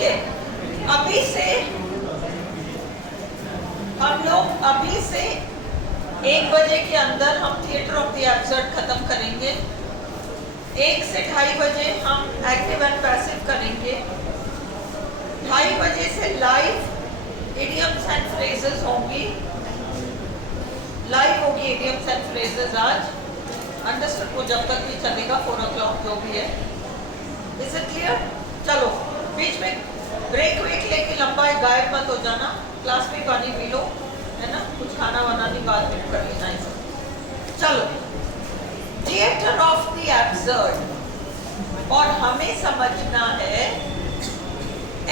Okay, अभी से हम लोग 1 बजे के अंदर हम थिएटर ऑफ द एब्सर्ड खत्म करेंगे। 1 से 2:30 बजे हम एक्टिव एंड पैसिव करेंगे। 2:30 बजे से लाइव इडियम्स एंड फ्रेजेस होंगी। लाइव होगी इडियम्स एंड फ्रेजेस आज। अंडरस्टूड? वो जब तक भी चलेगा 4 o'clock जो भी है। Is it clear? चलो, बीच में ब्रेक वेक लेके लंबा गायब मत हो जाना। क्लास में पानी पी लो, है ना, कुछ खाना वाना नहीं बाद में कर लेना है सब। चलो, थिएटर ऑफ द एब्सर्ड, और हमें समझना है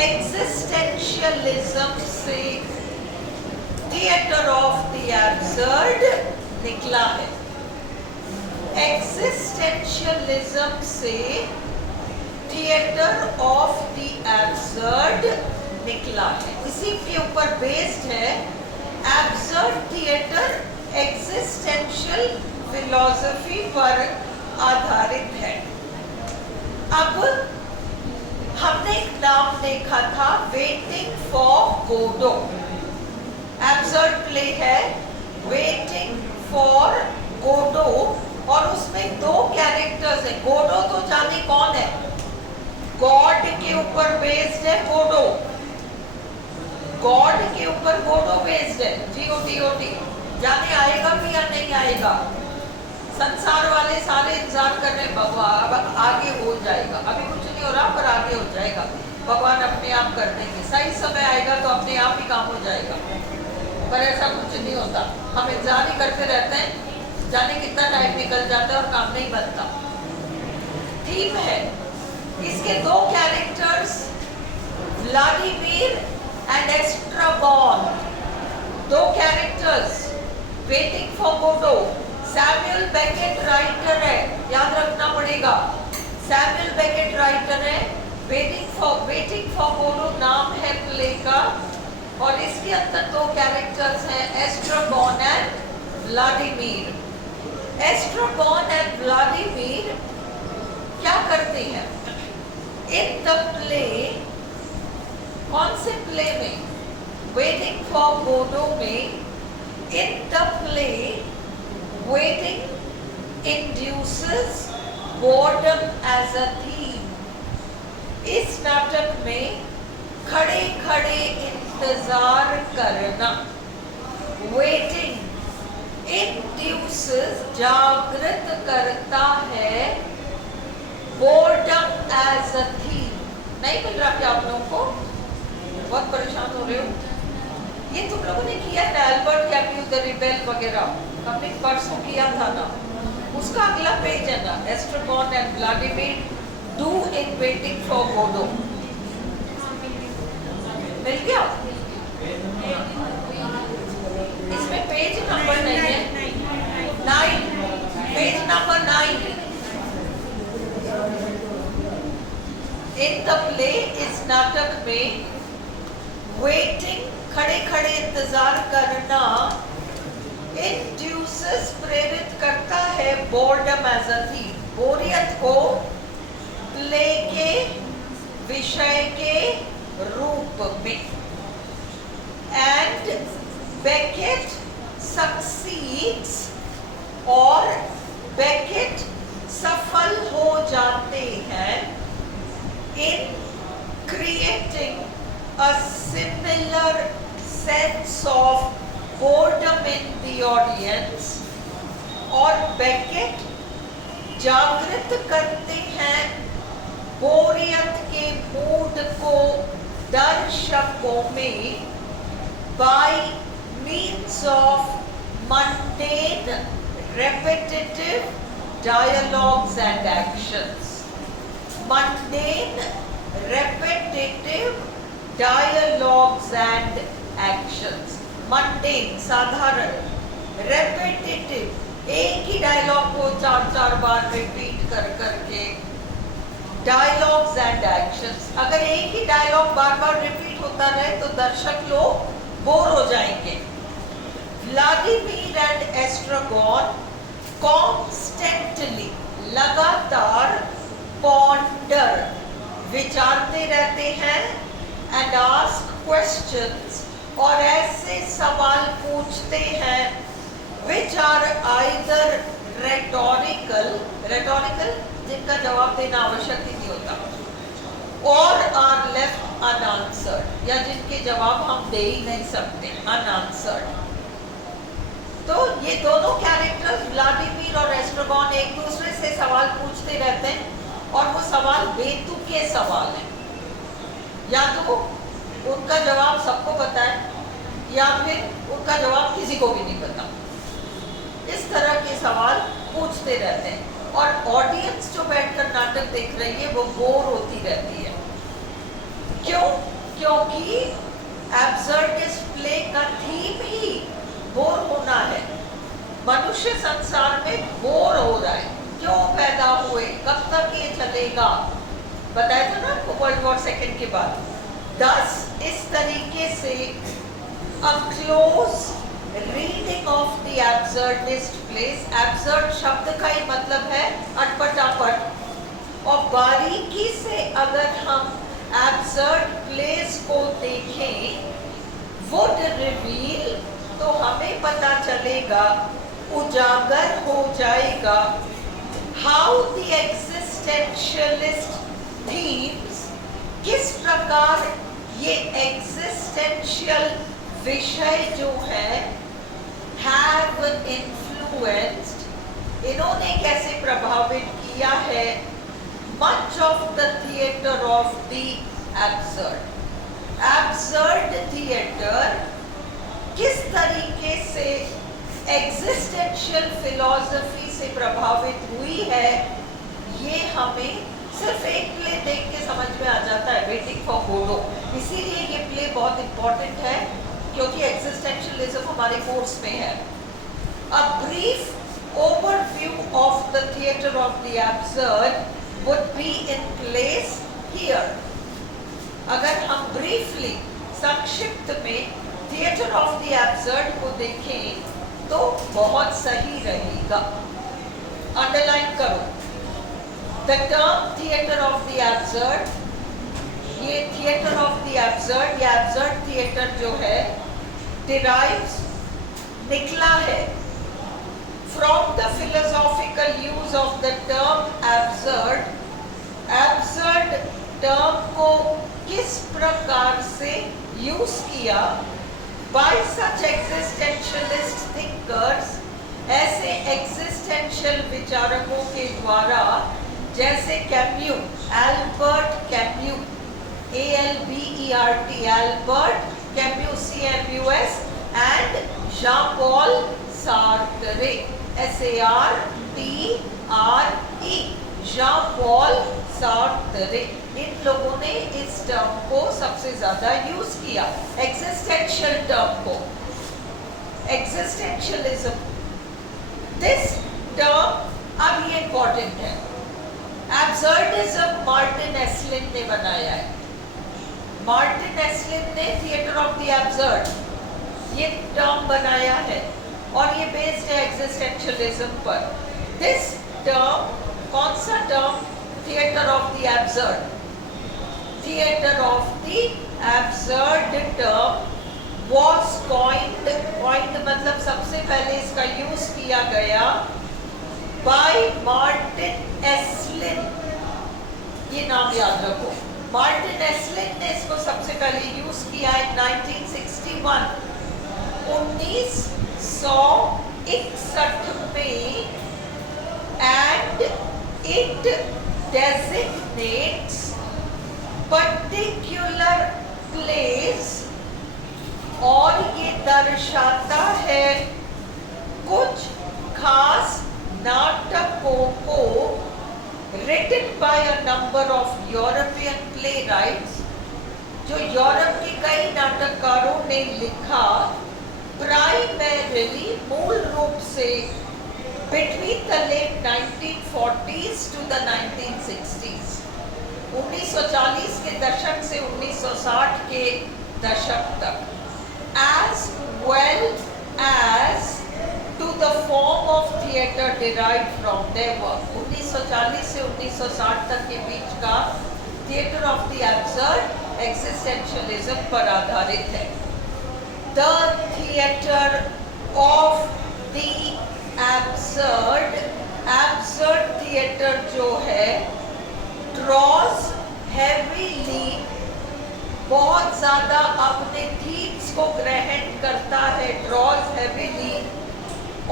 एग्जिस्टेंशियलिज्म से थिएटर ऑफ द एब्सर्ड निकला है। एग्जिस्टेंशियलिज्म से थिएटर ऑफ द एब्सर्ड निकला है। इसी के ऊपर बेस्ड है एब्सर्ड थिएटर, एग्जिस्टेंशियल फिलॉसफी पर आधारित है। अब हमने एक नाम देखा था, waiting for Godot. Absurd play है वेटिंग फॉर गोडो, और उसमें 2 कैरेक्टर्स है। गोडो तो जाने कौन है, गॉड के ऊपर बेस्ड है गोडो। गॉड के ऊपर गोडो बेस्ड है, GOD। जाने आएगा भी या नहीं आएगा। संसार वाले सारे इंतजार कर रहे हैं, भगवान अब आगे हो जाएगा। अभी कुछ नहीं हो रहा पर आगे हो जाएगा। भगवान अपने आप कर देंगे, सही समय आएगा तो अपने आप ही काम हो जाएगा। पर ऐसा कुछ नहीं होता, हम इंतजार ही करते रहते हैं। जाने कितना टाइम निकल जाता है और काम नहीं बनता। थीम है इसके 2 characters, Vladimir and Estragon. 2 characters, waiting for Godot. Samuel Beckett writer है, याद रखना पड़ेगा। सैमुअल बेकेट राइटर है। वेटिंग फॉर गोडो नाम है प्ले का, और इसके अंदर 2 कैरेक्टर्स हैं, एस्ट्रागॉन एंड व्लादिमीर। एस्ट्रागॉन एंड व्लादिमीर क्या करते हैं इन द प्ले? कौन से प्ले में? वेटिंग फॉर गोडो में। In the play waiting induces boredom as a theme. इस नाटक में खड़े खड़े इंतजार करना, वेटिंग इंड्यूसेस जागृत करता है, बोर्डम एज अ थीम। नहीं मिल रहा क्या आप लोगों को? बहुत परेशान हो रहे हो। ये तुम लोगों ने किया था एल्बर्ट कैम्यू द रिबेल वगैरह, हमने परसों किया था ना। उसका अगला पेज है ना, Estragon and Vladimir do in waiting for Godot. मिल गया? इसमें पेज नंबर नहीं है, 9, page number 9। In the play, इस नाटक में वेटिंग, खड़े खड़े इंतजार करना, इंड्यूसेस प्रेरित करता है, बोर्डम एज अ थीम, बोरियत को प्ले के विषय के रूप में। एंड बेकेट सक्सीड्स, और बेकेट सफल हो जाते हैं in creating a similar sense of boredom in the audience, और बेकेट जागृत करते हैं बोरियत के मूड को दर्शकों में by means of mundane repetitive dialogues and actions. Mundane, repetitive dialogues and actions. Mundane, साधारण, repetitive, एक ही डायलॉग को 4-4 बार रिपीट कर करके, dialogues and actions. अगर एक ही डायलॉग बार बार रिपीट होता रहे तो दर्शक लोग बोर हो जाएंगे। व्लादिमीर एंड एस्ट्रागॉन कॉन्स्टेंटली, लगातार, पॉन्डर, विचारते रहते हैं, and ask questions, और ऐसे सवाल पूछते हैं which are either rhetorical, जिनका जवाब देना आवश्यक ही नहीं होता, और are left unanswered, या जिनके जवाब हम दे ही नहीं सकते, unanswered। तो ये दोनों कैरेक्टर्स व्लादिमीर और एस्ट्रागोन एक दूसरे से सवाल पूछते रहते हैं, और वो सवाल बेतुके सवाल हैं, या तो उनका जवाब सबको पता है या फिर उनका जवाब किसी को भी नहीं पता। इस तरह के सवाल पूछते रहते हैं, और ऑडियंस जो बैठकर नाटक देख रही है वो बोर होती रहती है। क्यों? क्योंकि एब्सर्डिस्ट प्ले का थीम ही बोर होना है। मनुष्य संसार में बोर हो रहा है, क्यों पैदा हुए, कब तक ये चलेगा, बताया था ना आपको वर्ल्ड वॉर सेकेंड के बाद। दस इस तरीके से a close reading of the absurdist plays, absurd शब्द का ही मतलब है अटपटापट, और बारीकी से अगर हम absurd plays को देखें would reveal, तो हमें पता चलेगा, उजागर हो जाएगा how the existentialist themes, किस प्रकार ये existential विषय जो है have influenced, इन्होंने कैसे प्रभावित किया है much of the theater of the absurd। absurd theater किस तरीके से existential philosophy से प्रभावित हुई है, ये हमें सिर्फ एक प्ले देख के समझ में आ जाता है, वेटिंग फॉर गोडो। इसीलिए ये प्ले बहुत इंपॉर्टेंट है, क्योंकि एक्सिस्टेंशियलिज्म हमारे कोर्स में है। A brief overview of the theatre of the absurd would be in place here। अगर हम briefly, संक्षिप्त में theatre of the absurd को देखें तो बहुत सही रहेगा। अंडरलाइन करो, the term theatre of the absurd, ये theatre of the absurd या absurd theatre जो है derives, निकला है from the philosophical use of the term absurd। absurd term को किस प्रकार से यूज किया by such existentialist thinkers, ऐसे existential विचारकों के द्वारा, जैसे cameo, Albert cameo, ALBERT, Albert cameo, CMUS, and Jean-Paul Sartre, SARTRE, Jean-Paul Sartre। इन लोगों ने इस टर्म को सबसे ज्यादा यूज किया, एक्सिस्टेंशियल टर्म को, एक्सिस्टेंशियलिज्म। दिस टर्म अब ये इंपॉर्टेंट है, एब्सर्डिज्म मार्टिन एस्लिन ने बनाया है। मार्टिन एस्लिन ने थिएटर ऑफ द एब्सर्ड ये टर्म बनाया है, और ये बेस्ड है एक्सिस्टेंशियलिज्म पर। दिस टर्म, कौन सा term? Theatre of the absurd. Theatre of the absurd term was coined, मतलब सबसे पहले इसका यूज किया गया by मार्टिन एस्लिन। ये नाम याद रखो, मार्टिन एस्लिन ने इसको सबसे पहले यूज किया है 1961, 1961 में, and it designates particular place, और ये दर्शाता है कुछ खास नाटकों को written by a number of European playwrights, जो यूरोप के कई नाटककारों ने लिखा, प्राइमरीली, मूल रूप से between the late 1940s to the 1960s, 1940 के दशक से 1960 के दशक तक, as well as to the form of theatre derived from their work। 1940 से 1960 तक के बीच का theatre of the absurd existentialism पर आधारित है। The theatre of the absurd, absurd theatre जो है ड्रॉज हेवीली, बहुत ज्यादा अपने थीम्स को ग्रहण करता है, draws heavily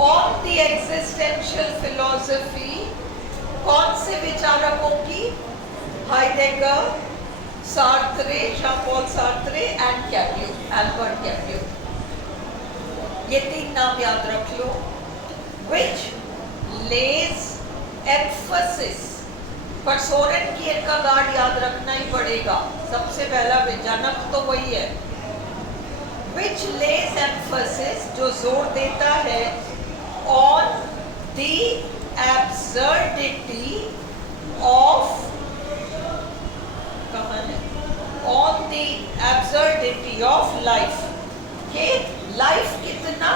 on the existential philosophy. कौन से विचारकों की? Heidegger, Sartre, Jean Paul Sartre and Camus, Albert Camus. ये तीन नाम याद रख लो। Which lays emphasis, पर सोरेन की इनका गार्ड याद रखना ही पड़ेगा, सबसे पहला विज्ञानक तो वही है। Which lays emphasis, जो जोर देता है on the absurdity of, कहाँ है, on the absurdity of life, कि लाइफ कितना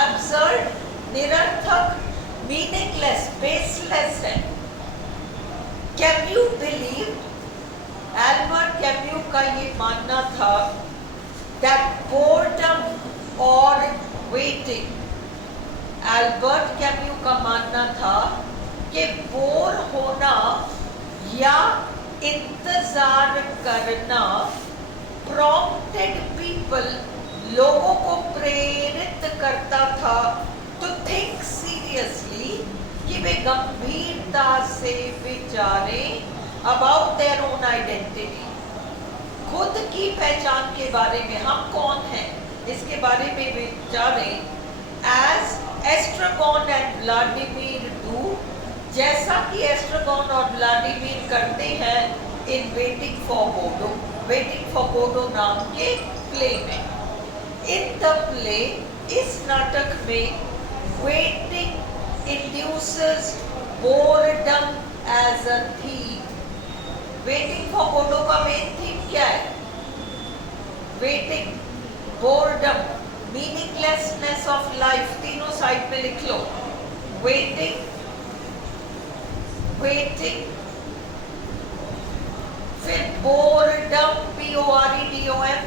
absurd, निरर्थक, मीनिंगलेस, बेसलेस है। कैम्यू बिलीव, एल्बर्ट कैम्यू का ये मानना था that boredom और waiting, एल्बर्ट कैम्यू का मानना था कि बोर होना या इंतजार करना prompted people, लोगों को प्रेरित करता था to think seriously, कि वे गंभीरता से विचारें about their own identity, खुद की पहचान के बारे में, हम कौन हैं इसके बारे में विचारें, as Estragon and Vladimir do, जैसा कि एस्ट्रागॉन और व्लादिमीर करते हैं in waiting for Godot, waiting for Godot नाम के प्ले में। इन द प्ले, इस नाटक में waiting induces boredom as a theme. Waiting for Godot का मेन थीम क्या है? Waiting, boredom, meaninglessness of life, तीनों साइड में लिख लो। वेटिंग, वेटिंग, फिर बोर्डम, BOREDOM,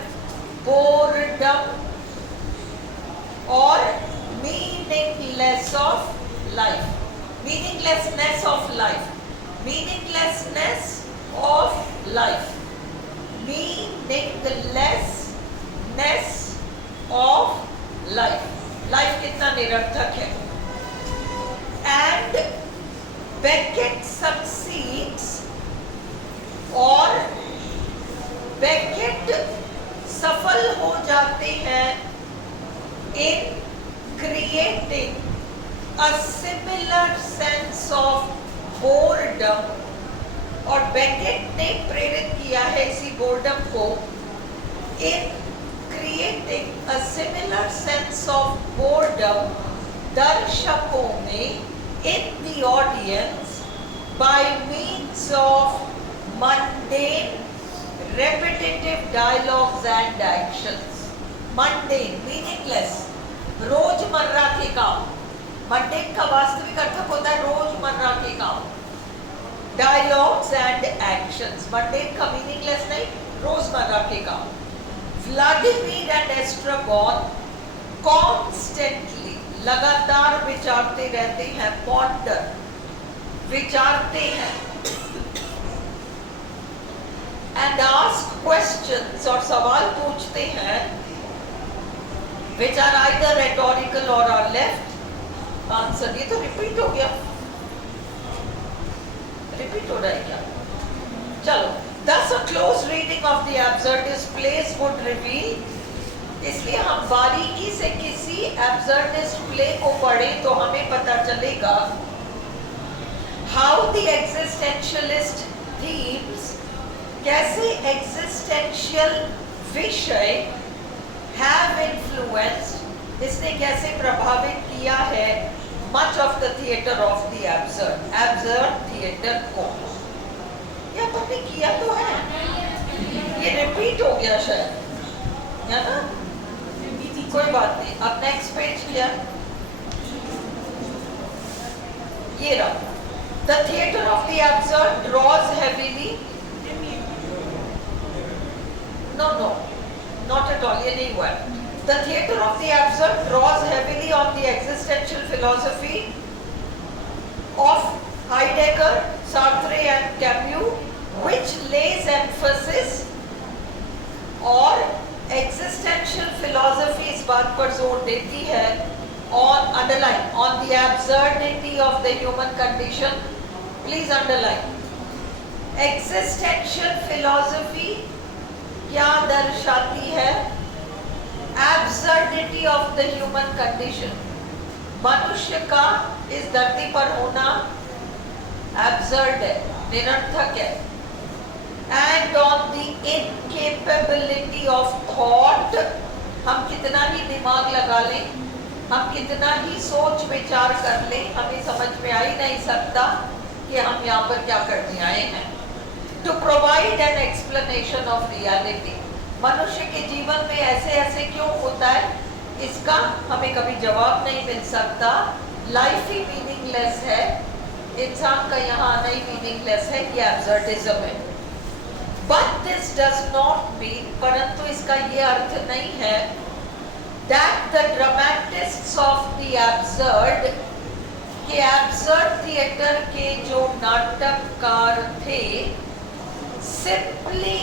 बोर्डम, और meaningless of life, meaninglessness of life, meaninglessness of life, meaninglessness of life, life कितना निरर्थक है। एंड बेकेट सक्सीड्स, और बेकेट सफल हो जाते हैं in creating a similar sense of boredom, और बेकेट ने प्रेरित किया है इसी बोर्डम को in creating a similar sense of boredom दर्शकों में, in the audience, by means of mundane repetitive dialogues and actions। mundane, meaningless, रोजमर्रा के काम, mundane का वास्तविक अर्थ होता है रोजमर्रा के काम। dialogues and actions, mundane का meaningless नहीं, रोजमर्रा के काम। व्लादिमीर एंड एस्ट्रागॉन constantly, लगातार विचारते रहते हैं, ponder, विचारते हैं, and ask questions, और सवाल पूछते हैं, which are either rhetorical or are left answer। ये तो रिपीट हो गया, रिपीट हो रहा है क्या? चलो, thus a close reading of the absurdist plays would reveal, इसलिए हम बारीकी से किसी absurdist play को पढ़ें तो हमें पता चलेगा how the existentialist themes, कैसे existential विषय have influenced, इसने कैसे प्रभावित किया है much of the theater of the absurd, absurd theater को। ये आपने किया तो है, ये रिपीट हो गया शायद, है ना? कोई बात नहीं। अब नेक्स्ट पेज क्या? ये रहा। The theater of the absurd draws heavily No, no, not at all. ये नहीं हुआ है. The theatre of the absurd draws heavily on the existential philosophy of Heidegger, Sartre and Camus, which lays emphasis और existential philosophy इस बात पर जोर देती है on underline on the absurdity of the human condition. Please underline. Existential philosophy क्या दर्शाती है? Absurdity of the human condition. मनुष्य का इस धरती पर होना absurd है, निरर्थक है. And on the incapability of thought, हम कितना ही दिमाग लगा लें, हम कितना ही सोच विचार कर लें, हमें समझ में आ ही नहीं सकता कि हम यहाँ पर क्या करने आए हैं. To provide an explanation of reality. मनुष्य के जीवन में ऐसे ऐसे क्यों होता है, इसका हमें कभी जवाब नहीं मिल सकता. लाइफ ही मीनिंगलेस है, इंसान का यहाँ आना ही मीनिंगलेस है, ये एब्सर्डिज्म है. But this does not mean, परंतु इसका ये अर्थ नहीं है that the dramatists of the absurd, कि absurd theatre के जो नाटककार थे, simply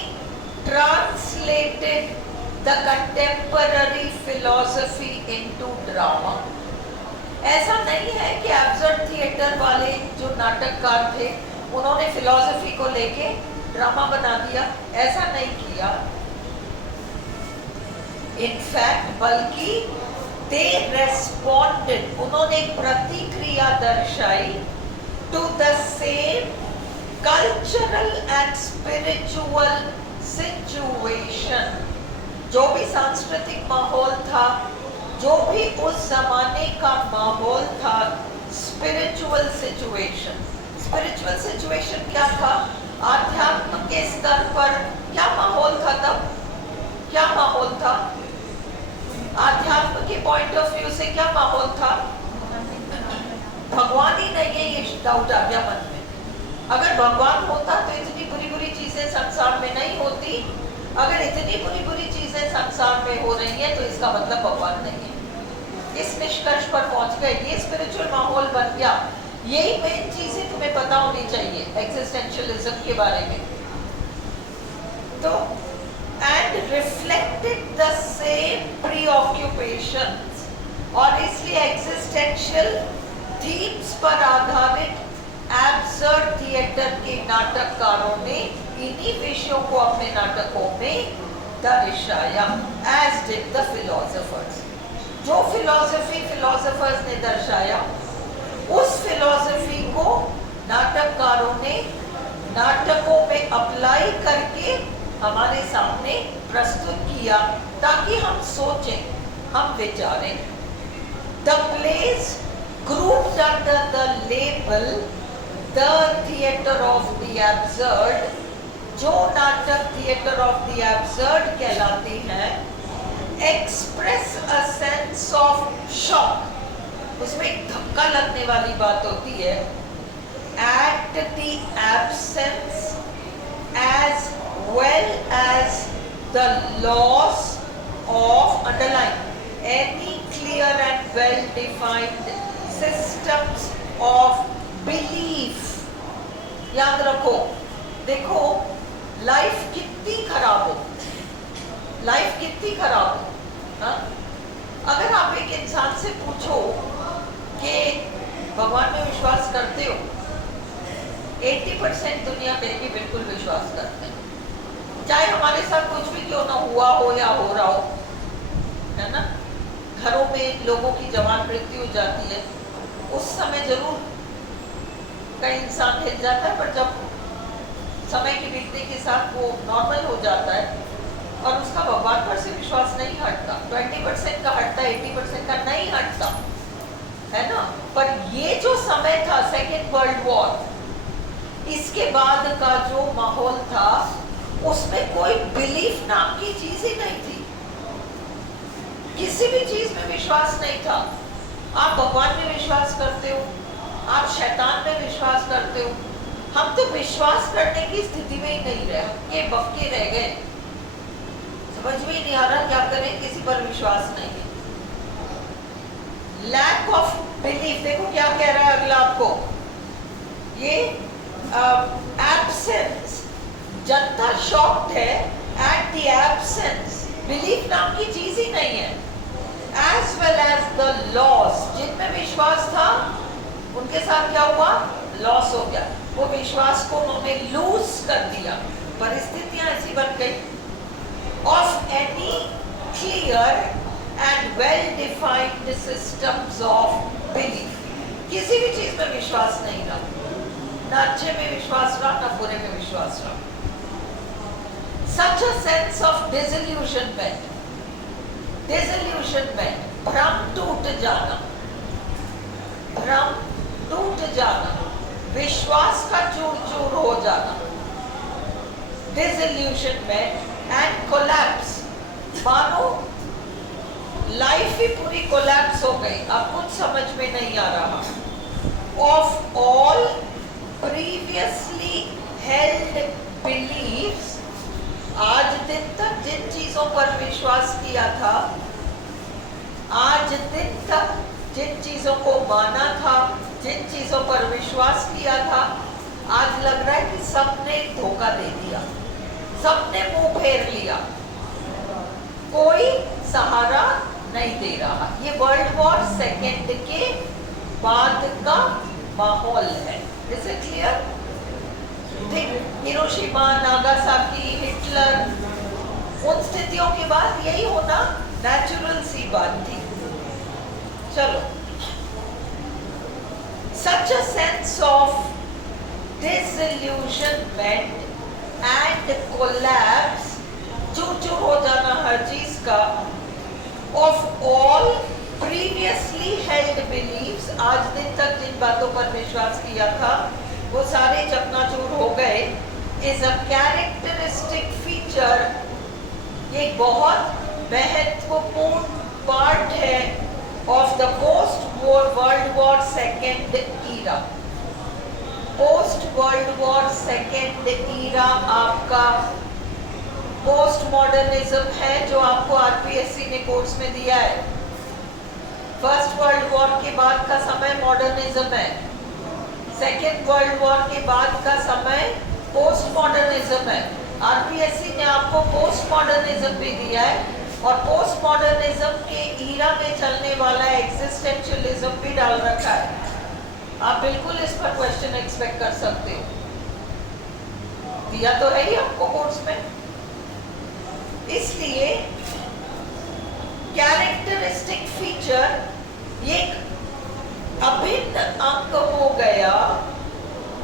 translated the contemporary philosophy into drama. ऐसा नहीं है कि absurd theatre वाले जो नाटककार थे, उन्होंने philosophy को लेके ड्रामा बना दिया, ऐसा नहीं किया. इनफैक्ट बल्कि they responded, उन्होंने एक प्रतिक्रिया दर्शाई to the same cultural and spiritual situation. जो भी सांस्कृतिक माहौल था, जो भी उस जमाने का माहौल था, spiritual situation. Spiritual situation क्या था? आध्यात्म के स्तर पर क्या माहौल था तब? क्या माहौल था? आध्यात्म के पॉइंट ऑफ व्यू से क्या माहौल था? भगवान ही नहीं है, ये डाउट आ गया मन में. अगर भगवान होता तो इतनी बुरी बुरी चीजें संसार में नहीं होती. अगर इतनी बुरी बुरी चीजें संसार में हो रही हैं तो इसका मतलब भगवान नहीं है. इस निष्कर्ष पर पहुंच गए. ये स्पिरिचुअल माहौल बन गया. यही मेन चीजें तुम्हें पता होनी चाहिए एग्जिस्टेंशियलिज्म के बारे में. तो एंड रिफ्लेक्टेड द सेम प्रीऑक्यूपेशंस, और इसलिए एग्जिस्टेंशियल थीम्स पर आधारित एब्सर्ड थिएटर के नाटककारों ने इन्हीं विषयों को अपने नाटकों में दर्शाया, एज डिड द फिलोसोफर्स. जो फिलोसफर्स ने दर्शाया, उस फिलॉसफी को नाटककारों ने नाटकों में अप्लाई करके हमारे सामने प्रस्तुत किया, ताकि हम सोचें, हम विचारें. The plays grouped under the label the theatre of the absurd, जो नाटक theatre of the absurd कहलाते हैं, express a sense of shock, उसमें एक धक्का लगने वाली बात होती है, at the absence as well as the loss of, underline, any clear and well defined systems of belief. याद रखो, देखो लाइफ कितनी खराब हो, लाइफ कितनी खराब हो. हाँ, अगर आप एक इंसान से पूछो कि भगवान में विश्वास करते हो, 80% दुनिया में भी बिल्कुल विश्वास करते हैं, चाहे हमारे साथ कुछ भी क्यों ना हुआ हो या हो रहा हो, है ना. घरों में लोगों की जवान मृत्यु हो जाती है, उस समय जरूर कई इंसान हिल जाता है, पर जब समय के बीतने के साथ वो नॉर्मल हो जाता है और उसका भगवान पर से विश्वास नहीं हटता. 20% का हटता, 80% का नहीं हटता, है ना. पर ये जो समय था सेकेंड वर्ल्ड वॉर, इसके बाद का जो माहौल था, उसमें कोई बिलीफ नाम की चीज ही नहीं थी. किसी भी चीज में विश्वास नहीं था. आप भगवान में विश्वास करते हो, आप शैतान में विश्वास करते हो, हम तो विश्वास करने की स्थिति में ही नहीं रहे, ये बक्के रह गए. समझ में ही नहीं आ रहा क्या करें, किसी पर विश्वास नहीं है। लैक ऑफ बिलीफ, देखो क्या कह रहा है अगला आपको, ये एब्सेंस, जनता शॉक्ड है एट द एब्सेंस, बिलीफ नाम की चीज ही नहीं है, as well as the loss, जिनमें विश्वास था उनके साथ क्या हुआ, लॉस हो गया, वो विश्वास को उन्होंने लूज कर दिया, परिस्थितियां ऐसी बन गई। Of any clear and well defined systems of belief, किसी भी चीज में विश्वास नहीं रहा, ना अच्छे में विश्वास रहा ना बुरे में विश्वास रहा। सच अ सेंस ऑफ डिसइल्यूशनमेंट, डिसइल्यूशनमेंट, भ्रम टूट जाना, भ्रम टूट जाना, विश्वास का चूर चूर हो जाना, डिसइल्यूशनमेंट एंड कोलैप्स, मानो लाइफ ही पूरी कोलैप्स हो गई, अब कुछ समझ में नहीं आ रहा। Of all previously held beliefs, आज दिन तक जिन चीजों पर विश्वास किया था, आज दिन तक जिन चीजों को माना था, जिन चीजों पर विश्वास किया था, आज लग रहा है कि सबने धोखा दे दिया, सबने मुंह फेर लिया, कोई सहारा नहीं दे रहा। ये वर्ल्ड वॉर सेकेंड के बाद का माहौल है, is it clear? Hiroshima, Nagasaki, Hitler, उन स्थितियों के बाद यही होना नेचुरल सी बात थी। चलो, such a sense of disillusionment and collapse, चूर चूर हो जाना हर चीज का, of all previously held beliefs, आज दिन तक जिन बातों पर विश्वास किया था वो सारे चकनाचूर हो गए, इज अ कैरेक्टरिस्टिक फीचर, ये बहुत महत्वपूर्ण पार्ट है of the post world war second era. Post world war second era आपका पोस्ट मॉडर्निज्म है, जो आपको आरपीएससी ने कोर्स में दिया है। फर्स्ट वर्ल्ड वॉर के बाद का समय मॉडर्निज्म है, सेकेंड वर्ल्ड वॉर के बाद का समय पोस्ट मॉडर्निज्म है। आरपीएससी ने आपको पोस्ट मॉडर्निज्म भी दिया है और पोस्ट मॉडर्निज्म के ईरा में चलने वाला एग्जिस्टेंशियलिज्म भी डाल रखा है। आप बिल्कुल इस पर क्वेश्चन एक्सपेक्ट कर सकते हो, दिया तो है ही आपको कोर्स में। इसलिए कैरेक्टरिस्टिक फीचर ये अभिन्न अंग हो गया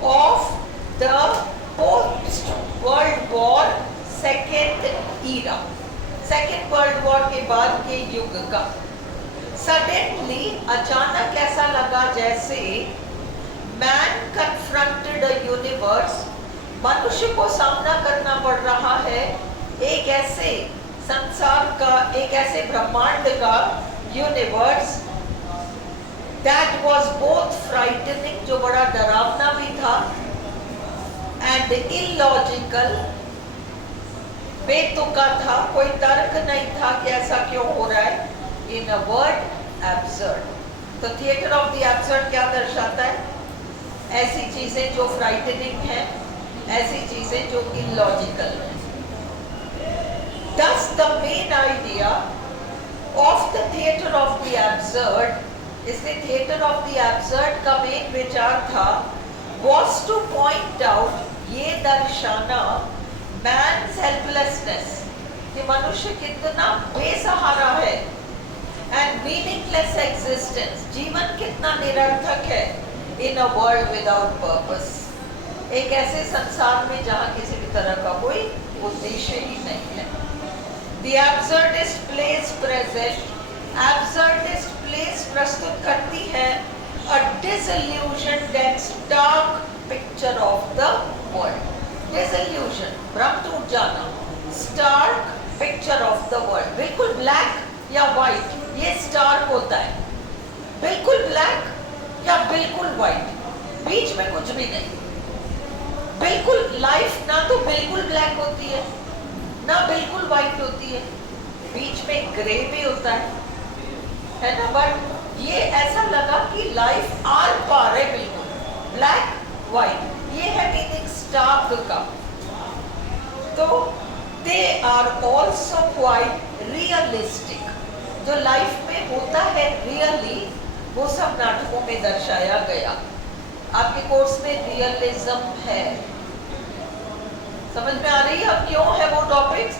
of the post world war second era, second world war के बाद के युग का। सडनली, अचानक ऐसा लगा जैसे मैन कन्फ्रंटेड अ यूनिवर्स, मनुष्य को सामना करना पड़ रहा है एक ऐसे संसार का, एक ऐसे ब्रह्मांड का, universe that was both frightening, जो बड़ा डरावना भी था, एंड इलॉजिकल, बेतुका था, कोई तर्क नहीं था कि ऐसा क्यों हो रहा है। इन अ वर्ड, एब्सर्ड। तो थिएटर ऑफ द एब्सर्ड क्या दर्शाता है? ऐसी चीजें जो फ्राइटनिंग हैं, ऐसी चीजें जो इलॉजिकल हैं। Thus the main idea of the theatre of the absurd, इसलिए theatre of the absurd का मेन विचार था was to point out, ये दर्शाना man's helplessness, कि मनुष्य कितना बेसहारा है, and meaningless existence, जीवन कितना निरर्थक है, in a world without purpose, एक ऐसे संसार में जहाँ किसी भी तरह का कोई उद्देश्य ही नहीं है। The absurdist plays present, absurdist plays प्रस्तुत करती है a disillusioned and stark picture of the world. Disillusion, भ्रम टूट जाना, stark picture of the world, बिल्कुल black या white, ये stark होता है, बिल्कुल black या बिल्कुल white, बीच में कुछ भी नहीं। बिल्कुल लाइफ ना तो बिल्कुल ब्लैक होती है ना बिल्कुल व्हाइट होती है, बीच में ग्रे भी होता है ना। बट ये ऐसा लगा कि लाइफ आर पार है, बिल्कुल ब्लैक व्हाइट, ये है मीनिंग स्टार्क का। तो they are also quite realistic, जो लाइफ में होता है रियली, वो सब नाटकों में दर्शाया गया। आपके कोर्स में रियलिज्म है, समझ में आ रही है अब क्यों है वो टॉपिक्स,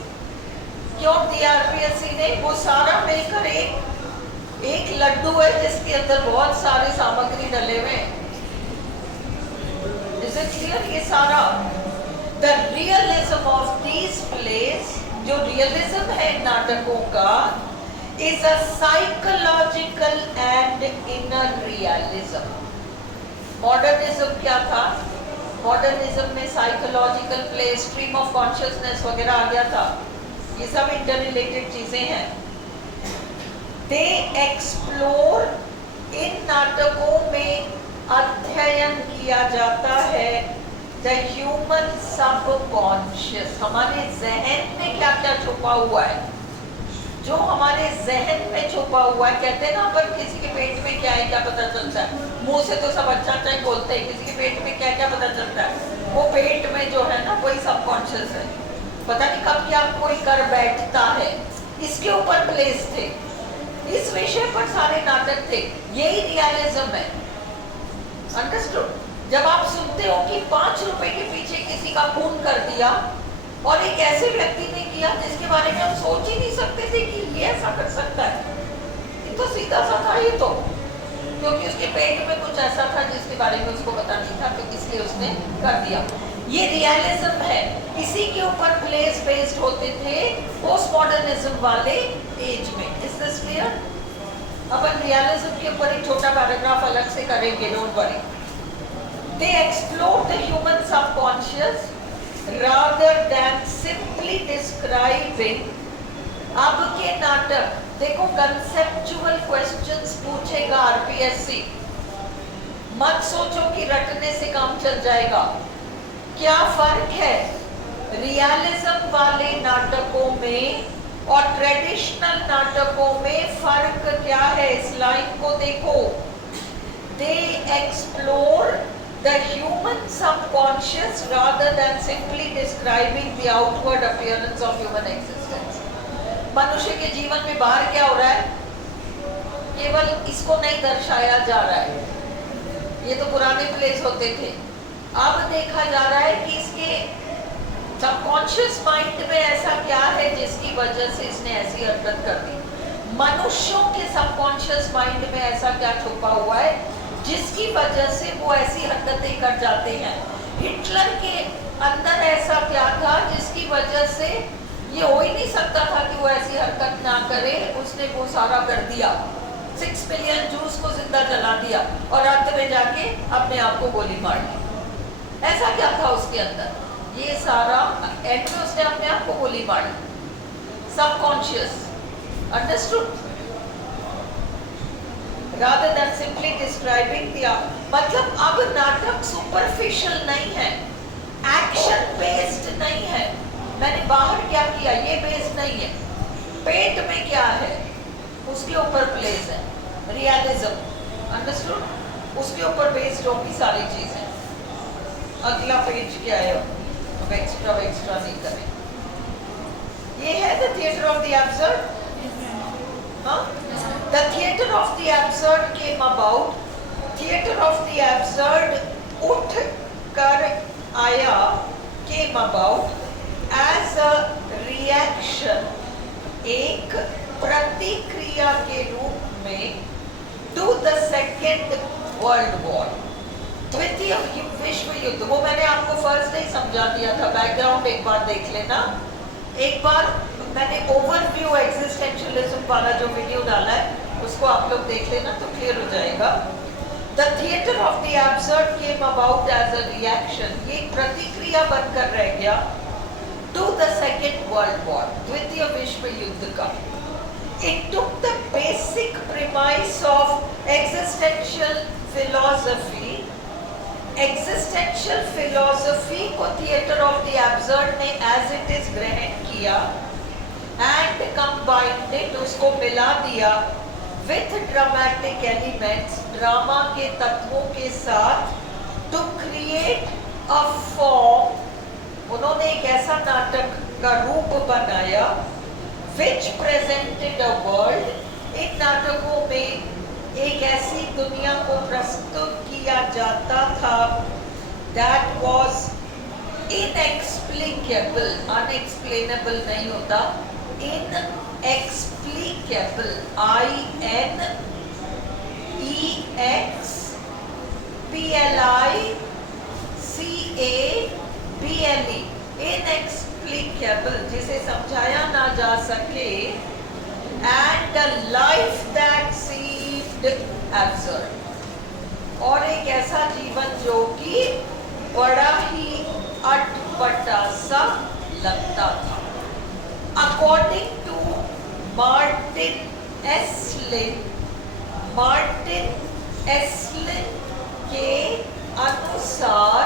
क्यों दिया आरपीएससी ने। वो सारा मिलकर एक लड्डू है जिसके अंदर बहुत सारे सामग्री डले हुए हैं। Is it clear? ये सारा the realism of these place, जो रियलिज्म है नाटकों का, is a psychological and inner realism. Modernism क्या था? मॉडर्निज्म में psychological play, stream of consciousness वगैरह आ गया था। ये सब इंटर रिलेटेड चीजें हैं। दे एक्सप्लोर, इन नाटकों में अध्ययन किया जाता है द ह्यूमन सबकॉन्शियस, हमारे जहन में क्या क्या छुपा हुआ है, जो हमारे जहन में छुपा हुआ है। कहते हैं ना अपन किसी के पेट में क्या है क्या पता चलता है, मुंह से तो सब अच्छा अच्छा ही बोलते हैं, किसी के पेट में क्या क्या पता चलता है, वो पेट में जो है ना वही सबकॉन्शियस है। पता नहीं कब क्या कोई कर बैठता है, इसके ऊपर प्लेस थे, इस विषय पर सारे नाटक थे। यही रियलिज्म है, अंडरस्टूड? जब आप सुनते हो कि 5 रुपए के पीछे किसी का खून कर दिया, और एक ऐसे व्यक्ति ने किया जिसके बारे में हम सोच ही नहीं सकते थे कि ये ऐसा कर सकता है, ये तो सीधा सा था ये तो, क्योंकि उसके पेट में कुछ ऐसा था जिसके बारे में उसको पता नहीं था, तो इसलिए उसने कर दिया। ये रियलिज्म है, इसी के ऊपर प्लेस बेस्ड होते थे पोस्ट मॉडर्निज्म वाले एज में। Is this clear? Upon realism के ऊपर एक छोटा पैराग्राफ अलग से करेंगे, don't worry. They explore the human subconscious rather than simply describing। अब के नाटक देखो, कंसेप्चुअल क्वेश्चंस पूछेगा आरपीएससी, मत सोचो कि रटने से काम चल जाएगा। क्या फर्क है रियलिज्म वाले नाटकों में और ट्रेडिशनल नाटकों में? फर्क क्या है? इस लाइन को देखो, दे explore the human subconscious rather than simply describing the outward appearance of human existence। मनुष्य के जीवन में बाहर क्या हो रहा है, केवल इसको नहीं दर्शाया जा रहा है। ये तो पुराने प्लेस होते थे, अब देखा जा रहा है कि इसके सबकॉन्शियस माइंड में ऐसा क्या है जिसकी वजह से इसने ऐसी हरकत कर दी। मनुष्यों के सबकॉन्शियस माइंड में ऐसा क्या छुपा हुआ है जिसकी वजह से वो ऐसी हरकतें कर जाते हैं। हिटलर के अंदर ऐसा क्या था जिसकी वजह से ये हो ही नहीं सकता था कि वो ऐसी हरकत ना करे, उसने वो सारा कर दिया, 6 मिलियन जूस को जिंदा जला दिया और अंत में जाके अपने आप को गोली मार दी। ऐसा क्या था उसके अंदर? ये सारा एंड में उसने अपने आप को गोली मारी। Subconscious, understood? rather than simply describing the, मतलब अब नाटक सुपरफिशियल नहीं है, एक्शन बेस्ड नहीं है। मैंने बाहर क्या किया ये बेस्ड नहीं है, पेट में क्या है उसके ऊपर प्लेस है, रियलिज्म, अंडरस्टूड? उसके ऊपर बेस्ड होगी सारी चीजें। अगला पेज क्या है, अब एक्स्ट्रा नहीं करें। ये है the theatre of the absurd. हाँ, the theater of the absurd came about। theater of the absurd उठ कर आया, came about as a reaction, एक प्रतिक्रिया के रूप में to the second world war, द्वितीय विश्व युद्ध। वो मैंने आपको फर्स्ट डे समझा दिया था, बैकग्राउंड एक बार देख लेना। एक बार मैंने ओवरव्यू एग्जिस्टेंशियलिज्म वाला जो वीडियो डाला है उसको आप लोग देख लेना तो क्लियर हो जाएगा। The theatre of the absurd came about as a reaction, ये प्रतिक्रिया बनकर रह गया to the second world war, द्वितीय विश्व युद्ध का। It took the basic premise of existential philosophy existential philosophy को थिएटर ऑफ द एब्सर्ड ने एज इट इज ग्रहण किया एंड कंबाइंड इट, उसको मिला दिया विथ ड्रामेटिक एलिमेंट्स, ड्रामा के तत्वों के साथ, टू क्रिएट अ फॉर्म, उन्होंने एक ऐसा नाटक का रूप बनाया विच प्रेजेंटेड अ वर्ल्ड, इन नाटकों में एक ऐसी दुनिया को प्रस्तुत किया जाता था दैट वाज इनएक्सप्लिकेबल, अनएक्सप्लेनेबल नहीं होता, इनएक्सप्लिकेबल, INEXPLICABLE, इनएक्सप्लिकेबल, जिसे समझाया ना जा सके, and a life that seemed absurd, और एक ऐसा जीवन जो कि बड़ा ही अटपटा सा लगता था। अकॉर्डिंग टू मार्टिन एस्लिन के अनुसार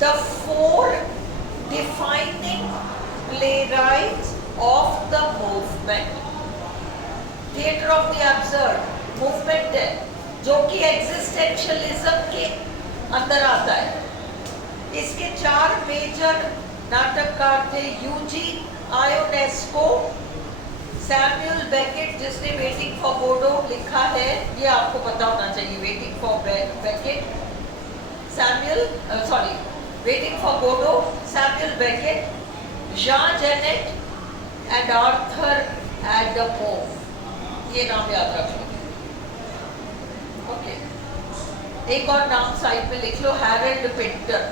the four defining playwrights of the movement, theatre of the absurd movement है जो कि एग्जिस्टेंशियलिज्म के अंदर आता है। इसके 4 मेजर नाटककार थे, यूजीन आयोनेस्को, सैमुअल बेकेट जिसने वेटिंग फॉर गोडो लिखा है, ये आपको पता होना चाहिए, waiting for Beckett, waiting for Godot, Samuel Beckett, Jean Genet and Arthur Adamov, ये नाम याद रखो। ओके, एक और नाम साइड में लिख लो, Harold Pinter,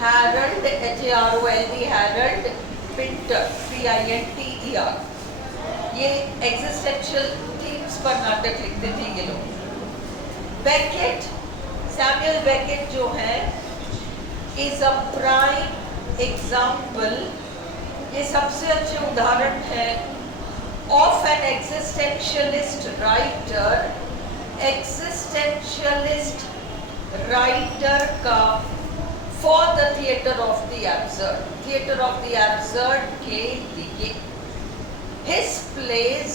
Harold HAROLD, Harold Pinter PINTER, ये एग्जिस्टेंशियल थीम्स पर नाटक लिखते थे ये लोग। बेकेट, सैमुअल बेकेट जो है, इज अ प्राइम एग्जाम्पल, ये सबसे अच्छे उदाहरण है of an existentialist writer, existentialist writer का for the theatre of the absurd, theatre of the absurd के लिए। हिज प्लेज,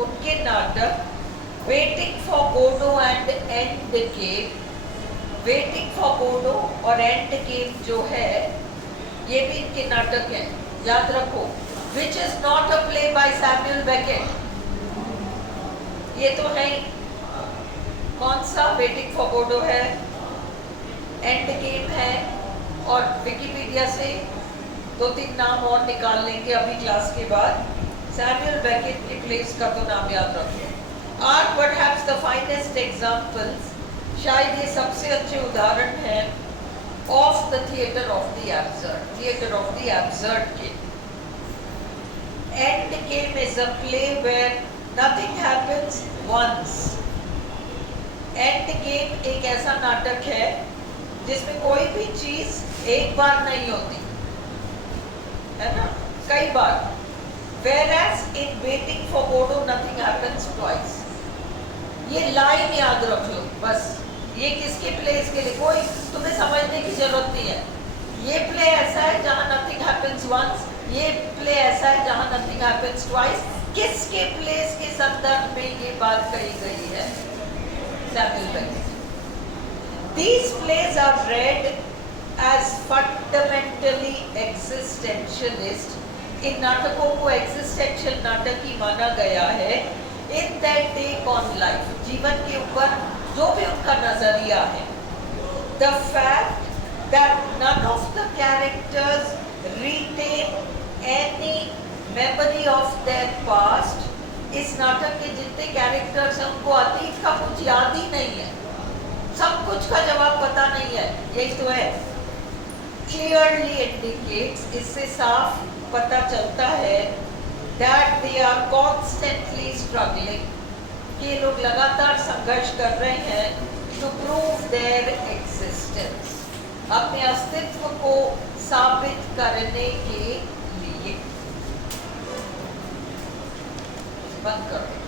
उनके नाटक, waiting for Godot and Endgame, waiting for Godot और एंड गेम जो है, ये भी इनके नाटक हैं, याद रखो, which is not a play by Samuel Beckett, ये तो है ही। कौन सा? वेटिंग फॉर गोडो है, एंड गेम है, और विकिपीडिया से 2-3 नाम और निकाल लेंगे अभी क्लास के बाद। सैमुअल बेकेट के प्लेस का तो नाम याद रखो। Are perhaps the finest examples, शायद ये सबसे अच्छे उदाहरण हैं of the theatre of the absurd, theatre of the absurd के। Endgame is a play where nothing happens once. Endgame एक ऐसा नाटक है जिसमें कोई भी चीज एक बार नहीं होती है ना, कई बार। Whereas in waiting for Godot nothing happens twice. ये लाइन याद रख लो बस, ये किसके प्लेस के लिए, कोई तुम्हें समझने की जरूरत नहीं है। ये प्ले ऐसा है जहाँ nothing happens once, ये प्ले ऐसा है जहाँ nothing happens twice। किसके प्लेस के संदर्भ में ये बात कही गई है? Samuel Beckett. These plays are read as fundamentally existentialist. इन नाटकों को एग्जिस्टेंशियल नाटक ही माना गया है। In that take on life, जीवन के ऊपर जो भी उनका नजरिया है। The fact that none of the characters retain any memory of their past, इस नाटक के जितने कैरेक्टर्स हैं उनको अतीत का कुछ याद ही नहीं है, सब कुछ का जवाब पता नहीं है, यही तो है। क्लियरली इंडिकेट्स, इससे साफ पता चलता है that they are constantly struggling, कि लोग लगातार संघर्ष कर रहे हैं to prove their existence, अपने अस्तित्व को साबित करने के लिए। बंद करो।